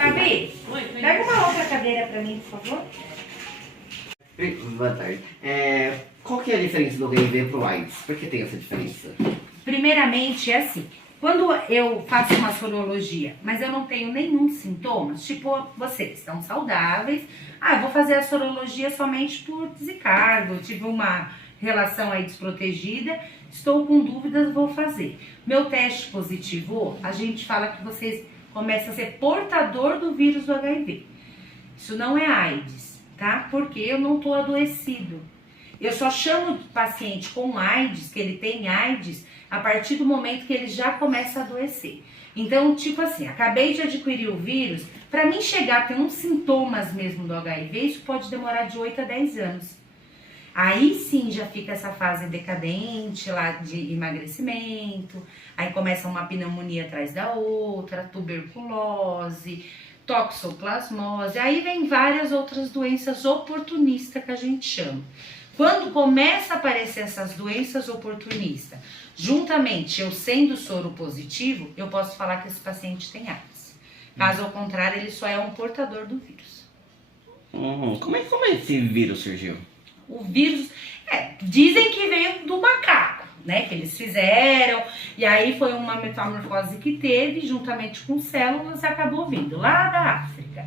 Fabi, pega uma outra cadeira pra mim, por favor. Boa tarde. Qual que é a diferença do HIV pro AIDS? Por que tem essa diferença? Primeiramente, é assim, quando eu faço uma sorologia, mas eu não tenho nenhum sintoma, tipo, vocês estão saudáveis, eu vou fazer a sorologia somente por desencargo, eu tive uma relação aí desprotegida, estou com dúvidas, vou fazer. Meu teste positivo, a gente fala que vocês começam a ser portador do vírus do HIV. Isso não é AIDS, tá? Porque eu não estou adoecido. Eu só chamo de paciente com AIDS, que ele tem AIDS, a partir do momento que ele já começa a adoecer. Então, tipo assim, acabei de adquirir o vírus, para mim chegar a ter uns sintomas mesmo do HIV, isso pode demorar de 8 a 10 anos. Aí sim já fica essa fase decadente lá de emagrecimento, aí começa uma pneumonia atrás da outra, tuberculose, toxoplasmose, aí vem várias outras doenças oportunistas que a gente chama. Quando começa a aparecer essas doenças oportunistas, juntamente eu sendo soro positivo, eu posso falar que esse paciente tem AIDS. Caso ao contrário, ele só é um portador do vírus. Como é que esse vírus surgiu? O vírus, dizem que veio do macaco, né, que eles fizeram, e aí foi uma metamorfose que teve, juntamente com células, acabou vindo lá da África.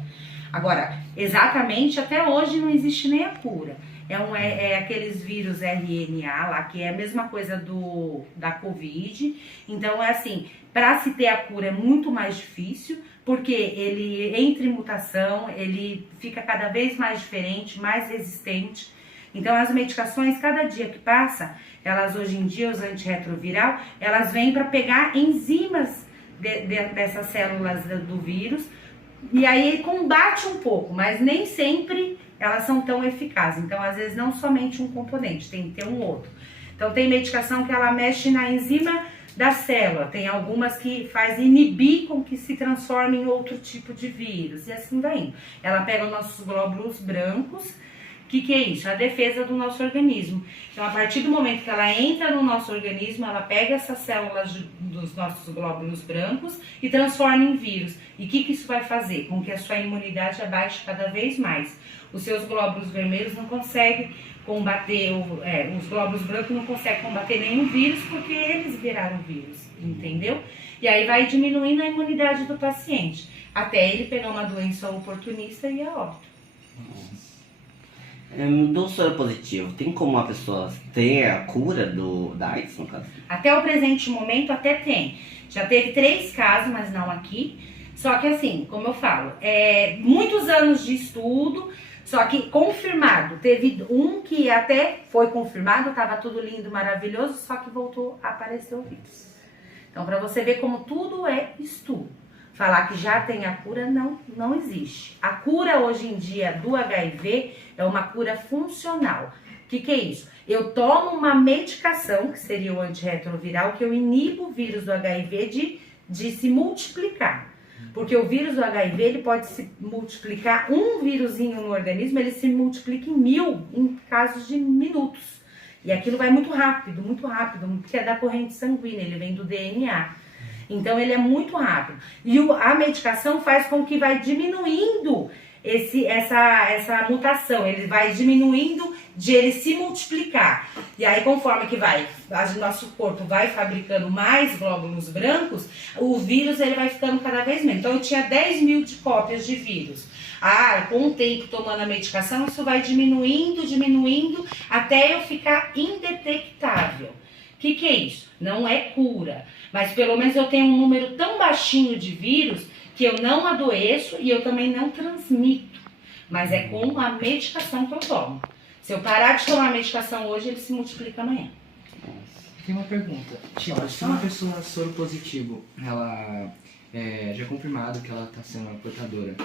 Agora, exatamente, até hoje não existe nem a cura. É aqueles vírus RNA lá, que é a mesma coisa da Covid. Então, é assim, para se ter a cura é muito mais difícil, porque ele entra em mutação, ele fica cada vez mais diferente, mais resistente. Então, as medicações, cada dia que passa, elas hoje em dia, os antirretroviral, elas vêm para pegar enzimas dessas células do vírus, e aí combate um pouco, mas nem sempre elas são tão eficazes. Então, às vezes, não somente um componente, tem que ter um outro. Então, tem medicação que ela mexe na enzima da célula, tem algumas que faz inibir com que se transforme em outro tipo de vírus, e assim vai indo. Ela pega os nossos glóbulos brancos. O que é isso? A defesa do nosso organismo. Então, a partir do momento que ela entra no nosso organismo, ela pega essas células dos nossos glóbulos brancos e transforma em vírus. E o que isso vai fazer? Com que a sua imunidade abaixe cada vez mais. Os seus glóbulos vermelhos não conseguem combater, os glóbulos brancos não conseguem combater nenhum vírus porque eles viraram vírus, entendeu? E aí vai diminuindo a imunidade do paciente, até ele pegar uma doença oportunista e a óbito. Do soro positivo, tem como a pessoa ter a cura da AIDS, no caso? Até o presente momento, até tem. Já teve 3 casos, mas não aqui. Só que assim, como eu falo, muitos anos de estudo, só que confirmado. Teve um que até foi confirmado, estava tudo lindo, maravilhoso, só que voltou a aparecer o vírus. Então, para você ver como tudo é estudo. Falar que já tem a cura, não existe. A cura hoje em dia do HIV é uma cura funcional. O que é isso? Eu tomo uma medicação, que seria o antirretroviral, que eu inibo o vírus do HIV de se multiplicar. Porque o vírus do HIV, ele pode se multiplicar, um vírusinho no organismo, ele se multiplica em 1000 em casos de minutos. E aquilo vai muito rápido, porque é da corrente sanguínea, ele vem do DNA. Então, ele é muito rápido. E a medicação faz com que vai diminuindo essa mutação. Ele vai diminuindo de ele se multiplicar. E aí, conforme que o nosso corpo vai fabricando mais glóbulos brancos, o vírus ele vai ficando cada vez menos. Então, eu tinha 10.000 de cópias de vírus. Com o tempo tomando a medicação, isso vai diminuindo, até eu ficar indetectável. O que é isso? Não é cura. Mas pelo menos eu tenho um número tão baixinho de vírus que eu não adoeço e eu também não transmito. Mas é com a medicação que eu tomo. Se eu parar de tomar a medicação hoje, ele se multiplica amanhã. Tem uma pergunta. Tipo, se uma pessoa soro positivo, ela já é confirmado que ela está sendo uma portadora,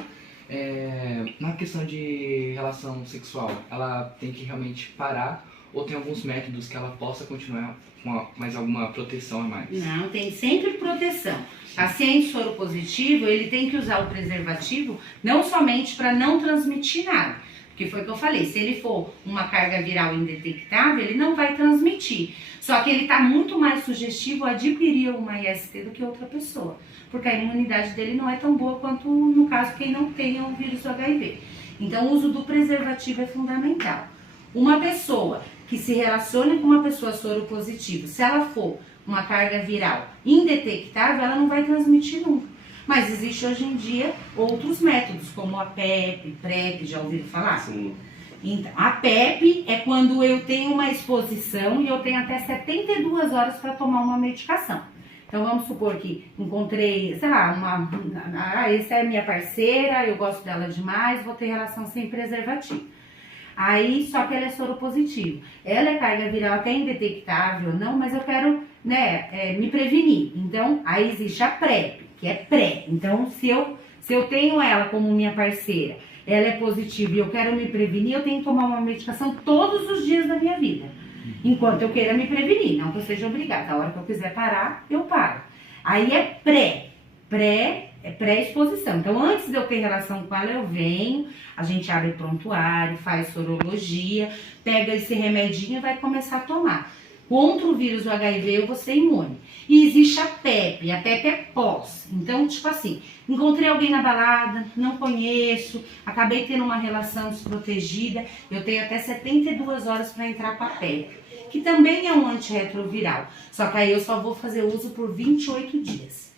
na questão de relação sexual, ela tem que realmente parar ou tem alguns métodos que ela possa continuar com mais alguma proteção a mais? Não, tem sempre proteção. Paciente soropositivo, ele tem que usar o preservativo não somente para não transmitir nada, porque foi o que eu falei, se ele for uma carga viral indetectável, ele não vai transmitir. Só que ele está muito mais sugestivo a adquirir uma IST do que outra pessoa, porque a imunidade dele não é tão boa quanto, no caso, quem não tenha o vírus do HIV. Então, o uso do preservativo é fundamental. Uma pessoa que se relacione com uma pessoa soropositiva, se ela for uma carga viral indetectável, ela não vai transmitir nunca. Mas existe hoje em dia outros métodos, como a PEP, PrEP, já ouviram falar? Sim. Então, a PEP é quando eu tenho uma exposição e eu tenho até 72 horas para tomar uma medicação. Então, vamos supor que encontrei, sei lá, essa é minha parceira, eu gosto dela demais, vou ter relação sem preservativo. Aí, só que ela é soropositiva. Ela é carga viral até indetectável, não, mas eu quero, me prevenir. Então, aí existe a PrEP, que é pré. Então, se eu tenho ela como minha parceira, ela é positiva e eu quero me prevenir, eu tenho que tomar uma medicação todos os dias da minha vida. Enquanto eu queira me prevenir, não que eu seja obrigada. A hora que eu quiser parar, eu paro. Aí é pré-exposição. Então, antes de eu ter relação com ela, eu venho, a gente abre prontuário, faz sorologia, pega esse remedinho e vai começar a tomar. Contra o vírus do HIV, eu vou ser imune. E existe a PEP é pós. Então, tipo assim, encontrei alguém na balada, não conheço, acabei tendo uma relação desprotegida, eu tenho até 72 horas para entrar com a PEP, que também é um antirretroviral. Só que aí eu só vou fazer uso por 28 dias.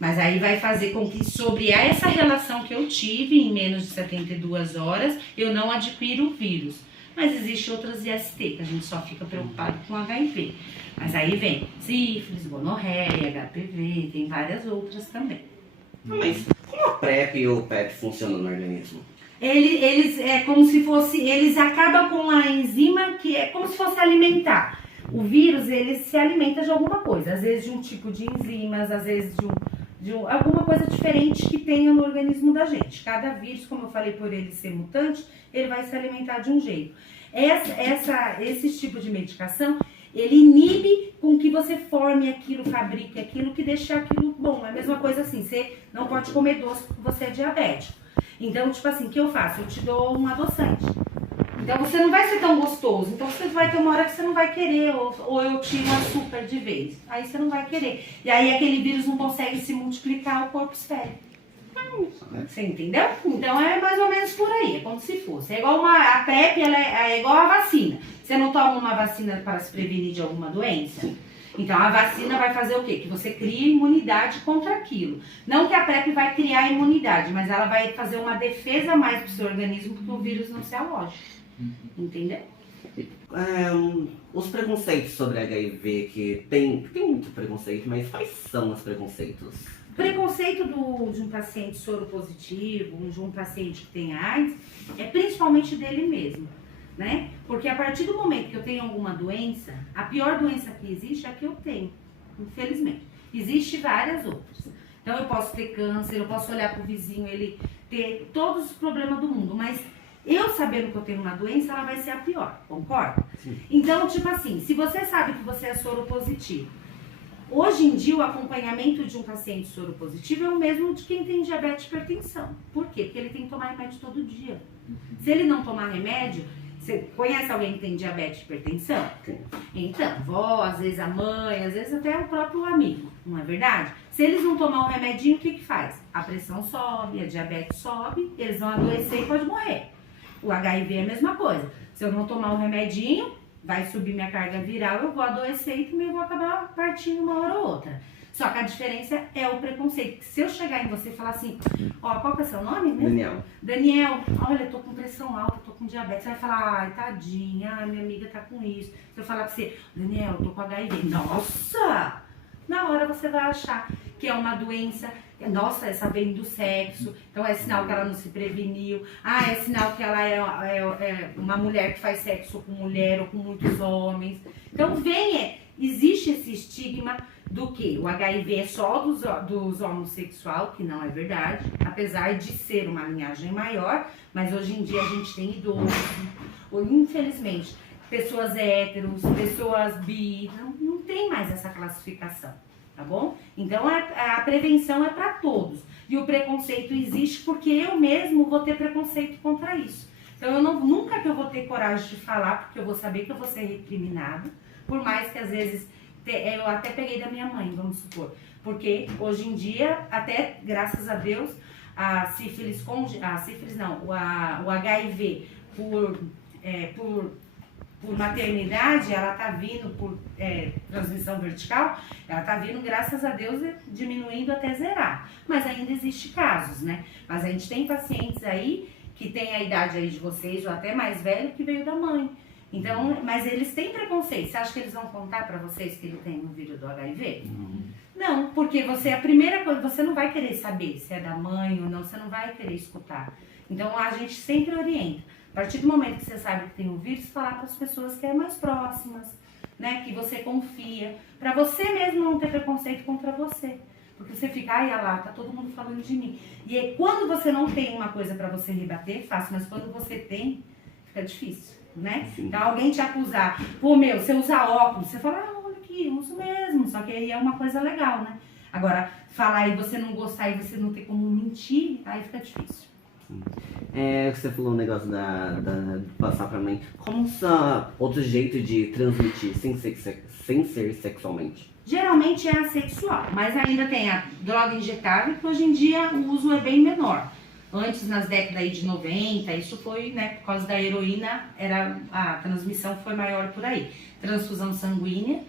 Mas aí vai fazer com que sobre essa relação que eu tive em menos de 72 horas, eu não adquira o vírus. Mas existe outras IST, que a gente só fica preocupado com HIV. Mas aí vem sífilis, gonorreia, HPV, tem várias outras também. Mas como a PrEP e o PEP funcionam no organismo? Eles é como se fosse, eles acabam com a enzima que é como se fosse alimentar. O vírus, ele se alimenta de alguma coisa, às vezes de um tipo de enzimas, às vezes de alguma coisa diferente que tenha no organismo da gente. Cada vírus, como eu falei, por ele ser mutante, ele vai se alimentar de um jeito. Esse tipo de medicação, ele inibe com que você forme aquilo, fabrique aquilo, que deixa aquilo bom. É a mesma coisa assim, você não pode comer doce porque você é diabético. Então, tipo assim, o que eu faço? Eu te dou um adoçante. Então, você não vai ser tão gostoso. Então, você vai ter uma hora que você não vai querer, ou eu tiro o açúcar de vez. Aí você não vai querer. E aí aquele vírus não consegue se multiplicar, o corpo espera. Você entendeu? Então é mais ou menos por aí, é como se fosse. É igual a PrEP, ela é igual a vacina. Você não toma uma vacina para se prevenir de alguma doença? Então a vacina vai fazer o quê? Que você crie imunidade contra aquilo. Não que a PrEP vai criar imunidade, mas ela vai fazer uma defesa a mais pro seu organismo porque o vírus não se aloja. Entendeu? Os preconceitos sobre HIV, que tem muito preconceito, mas quais são os preconceitos? Preconceito de um paciente soropositivo, de um paciente que tem AIDS, é principalmente dele mesmo, né? Porque a partir do momento que eu tenho alguma doença, a pior doença que existe é a que eu tenho, infelizmente. Existem várias outras. Então eu posso ter câncer, eu posso olhar pro vizinho, ele ter todos os problemas do mundo, mas eu sabendo que eu tenho uma doença, ela vai ser a pior, concorda? Sim. Então, tipo assim, se você sabe que você é soropositivo, hoje em dia, o acompanhamento de um paciente soropositivo é o mesmo de quem tem diabetes e hipertensão. Por quê? Porque ele tem que tomar remédio todo dia. Se ele não tomar remédio, você conhece alguém que tem diabetes e hipertensão? Então, avó, às vezes a mãe, às vezes até o próprio amigo, não é verdade? Se eles não tomar um remedinho, o que que faz? A pressão sobe, a diabetes sobe, eles vão adoecer e pode morrer. O HIV é a mesma coisa. Se eu não tomar um remedinho, vai subir minha carga viral, eu vou adoecer e também vou acabar partindo uma hora ou outra. Só que a diferença é o preconceito. Se eu chegar em você e falar assim, ó, qual que é o seu nome mesmo? Daniel, olha, eu tô com pressão alta, tô com diabetes. Você vai falar, ai, tadinha, minha amiga tá com isso. Se eu falar pra você, Daniel, eu tô com HIV. Nossa! Na hora você vai achar que é uma doença, nossa, essa vem do sexo, então é sinal que ela não se preveniu, é sinal que ela é uma mulher que faz sexo com mulher ou com muitos homens. Então existe esse estigma do que o HIV é só dos homossexuais, que não é verdade, apesar de ser uma linhagem maior, mas hoje em dia a gente tem idosos, ou infelizmente, pessoas héteros, pessoas bi, não tem mais essa classificação, tá bom? Então a prevenção é para todos. E o preconceito existe porque eu mesmo vou ter preconceito contra isso. Então nunca que eu vou ter coragem de falar, porque eu vou saber que eu vou ser recriminado, por mais que às vezes eu até peguei da minha mãe, vamos supor. Porque hoje em dia, até graças a Deus, o HIV por maternidade, ela tá vindo por transmissão vertical, ela tá vindo, graças a Deus, diminuindo até zerar. Mas ainda existe casos, né? Mas a gente tem pacientes aí que tem a idade aí de vocês, ou até mais velho, que veio da mãe. Então, mas eles têm preconceito. Você acha que eles vão contar pra vocês que ele tem um vírus do HIV? Não, porque você, a primeira coisa, você não vai querer saber se é da mãe ou não, você não vai querer escutar. Então, a gente sempre orienta. A partir do momento que você sabe que tem um vírus, falar para as pessoas que é mais próximas, né, que você confia, para você mesmo não ter preconceito contra você. Porque você fica, ai, olha lá, tá todo mundo falando de mim. E aí, quando você não tem uma coisa para você rebater, fácil, mas quando você tem, fica difícil, né? Sim. Então, alguém te acusar, pô, meu, você usa óculos, você fala, ah, olha aqui, eu uso mesmo, só que aí é uma coisa legal, né? Agora, falar e você não gostar e você não ter como mentir, aí fica difícil. Você falou um negócio da passar pra mãe. Como outro jeito de transmitir sem ser sexualmente? Geralmente é assexual, mas ainda tem a droga injetável, que hoje em dia o uso é bem menor. Antes, nas décadas aí de 90, isso foi, né, por causa da heroína, a transmissão foi maior por aí. Transfusão sanguínea,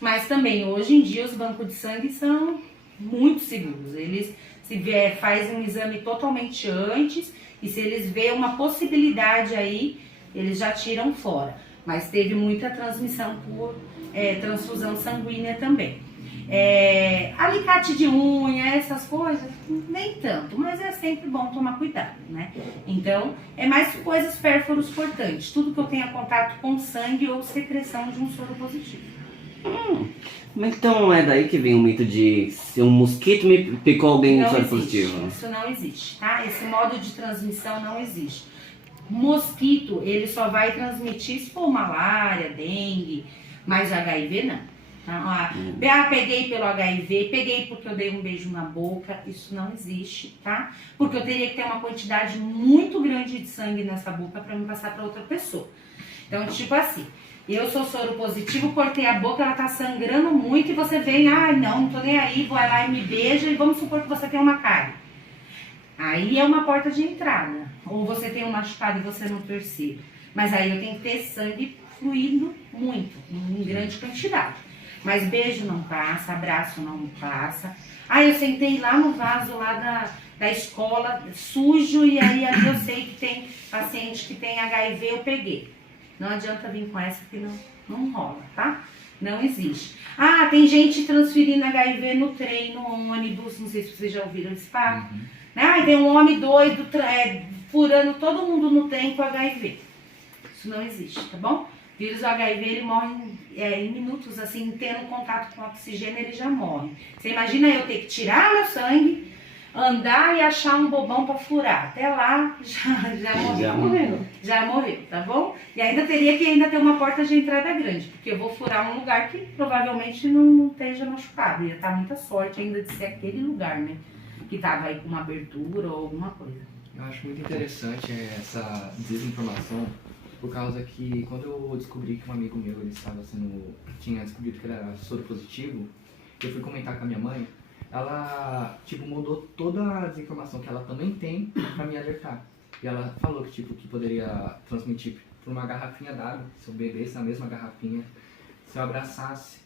mas também hoje em dia os bancos de sangue são muito seguros. Eles faz um exame totalmente antes e se eles veem uma possibilidade aí, eles já tiram fora. Mas teve muita transmissão por transfusão sanguínea também. Alicate de unha, essas coisas, nem tanto, mas é sempre bom tomar cuidado, né? Então, é mais coisas pérforos cortantes, tudo que eu tenha contato com sangue ou secreção de um soro positivo. Então é daí que vem o mito de se um mosquito me picou alguém Não soro existe, positivo. isso não existe, tá? Esse modo de transmissão não existe. Mosquito, ele só vai transmitir se for malária, dengue, mas HIV não. Peguei pelo HIV, peguei porque eu dei um beijo na boca, isso não existe, tá? Porque eu teria que ter uma quantidade muito grande de sangue nessa boca para me passar para outra pessoa. Então, tipo assim, eu sou soro positivo, cortei a boca, ela tá sangrando muito e você vem, não tô nem aí, vou lá e me beija e vamos supor que você tem uma cárie. Aí é uma porta de entrada. Ou você tem um machucado e você não percebe. Mas aí eu tenho que ter sangue fluindo muito, em grande quantidade. Mas beijo não passa, abraço não passa. Eu sentei lá no vaso lá da escola, sujo, e aí eu sei que tem paciente que tem HIV, eu peguei. Não adianta vir com essa que não rola, tá? Não existe. Tem gente transferindo HIV no trem, no ônibus, não sei se vocês já ouviram esse papo. Né? Tem um homem doido furando todo mundo no trem com HIV. Isso não existe, tá bom? O vírus do HIV, ele morre em minutos, assim, tendo contato com oxigênio, ele já morre. Você imagina eu ter que tirar meu sangue, andar e achar um bobão pra furar. Até lá, já morreu. Já morreu, tá bom? E ainda teria que ter uma porta de entrada grande, porque eu vou furar um lugar que provavelmente não esteja machucado. Ia estar muita sorte ainda de ser aquele lugar, né? Que tava aí com uma abertura ou alguma coisa. Eu acho muito interessante essa desinformação, por causa que quando eu descobri que um amigo meu tinha descobrido que ele era soro positivo, eu fui comentar com a minha mãe, ela mudou toda a desinformação que ela também tem pra me alertar. E ela falou que poderia transmitir por uma garrafinha d'água, se eu bebesse na mesma garrafinha, se eu abraçasse.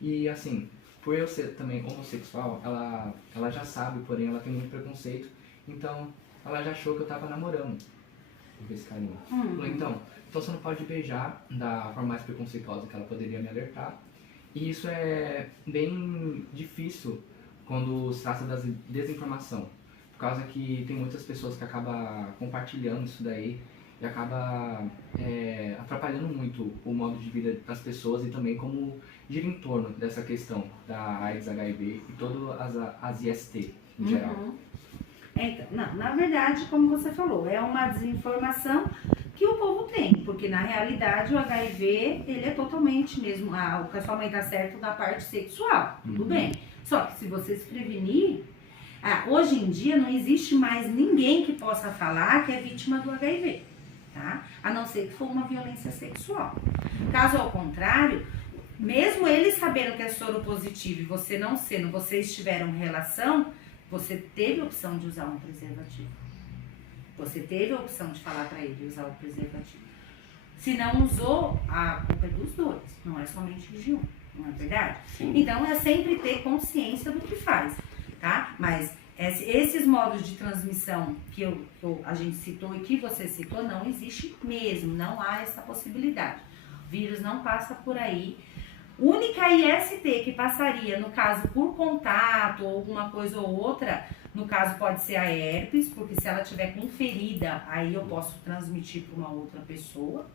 E assim, por eu ser também homossexual, ela já sabe, porém ela tem muito preconceito, então ela já achou que eu tava namorando com esse carinha. Falou, então você não pode beijar da forma mais preconceituosa que ela poderia me alertar. E isso é bem difícil quando se trata da desinformação, por causa que tem muitas pessoas que acabam compartilhando isso daí e acaba atrapalhando muito o modo de vida das pessoas e também como gira em torno dessa questão da AIDS, HIV e todas as IST em geral. Então, na verdade, como você falou, é uma desinformação que o povo tem, porque na realidade o HIV, ele é totalmente mesmo, o que a sua mãe tá certo na parte sexual, tudo bem. Só que se você se prevenir, hoje em dia não existe mais ninguém que possa falar que é vítima do HIV, tá? A não ser que for uma violência sexual. Caso ao contrário, mesmo eles sabendo que é soro positivo e você não sendo, vocês tiveram relação, você teve a opção de usar um preservativo. Você teve a opção de falar para ele usar o preservativo. Se não usou, a culpa é dos dois, não é somente de um, não é verdade? Sim. Então é sempre ter consciência do que faz, tá? Mas esses modos de transmissão que a gente citou e que você citou, não existe mesmo, não há essa possibilidade. O vírus não passa por aí. Única IST que passaria, no caso, por contato ou alguma coisa ou outra, no caso pode ser a herpes, porque se ela tiver com ferida, aí eu posso transmitir para uma outra pessoa.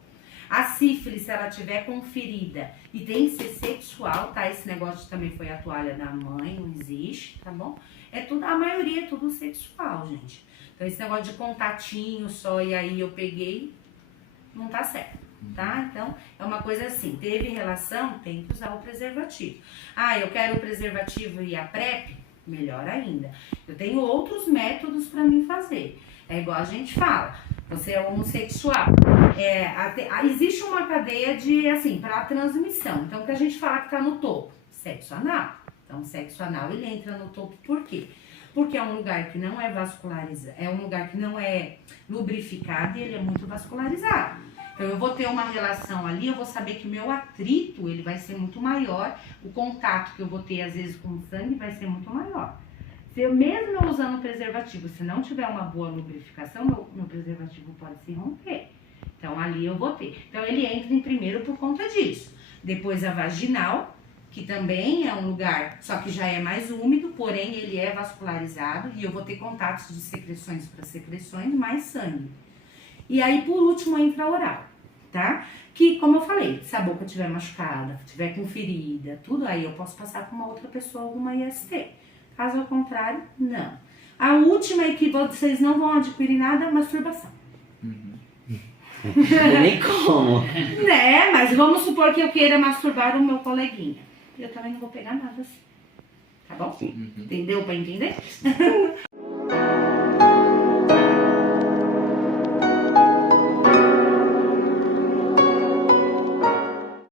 A sífilis, se ela tiver com ferida, e tem que ser sexual, tá? Esse negócio também foi a toalha da mãe, não existe, tá bom? É tudo, a maioria é tudo sexual, gente. Então esse negócio de contatinho só e aí eu peguei, não tá certo. Tá? Então, é uma coisa assim, teve relação, tem que usar o preservativo. Eu quero o preservativo e a PrEP, melhor ainda. Eu tenho outros métodos para mim fazer. É igual a gente fala, você é homossexual. Existe uma cadeia de, assim, para transmissão. Então, o que a gente fala que tá no topo? Sexo anal. Então, o sexo anal, ele entra no topo por quê? Porque é um lugar que não é vascularizado, é um lugar que não é lubrificado e ele é muito vascularizado. Então, eu vou ter uma relação ali, eu vou saber que o meu atrito, ele vai ser muito maior, o contato que eu vou ter, às vezes, com o sangue vai ser muito maior. Mesmo eu usando preservativo, se não tiver uma boa lubrificação, meu preservativo pode se romper. Então, ali eu vou ter. Então, ele entra em primeiro por conta disso. Depois, a vaginal, que também é um lugar, só que já é mais úmido, porém, ele é vascularizado, e eu vou ter contatos de secreções para secreções, mais sangue. E aí, por último, entra a oral, tá? Que, como eu falei, se a boca estiver machucada, tiver com ferida, tudo aí eu posso passar para uma outra pessoa alguma IST. Caso ao contrário, não. A última é que vocês não vão adquirir nada, masturbação. Nem como. Né, mas vamos supor que eu queira masturbar o meu coleguinha. Eu também não vou pegar nada assim. Tá bom? Entendeu pra entender?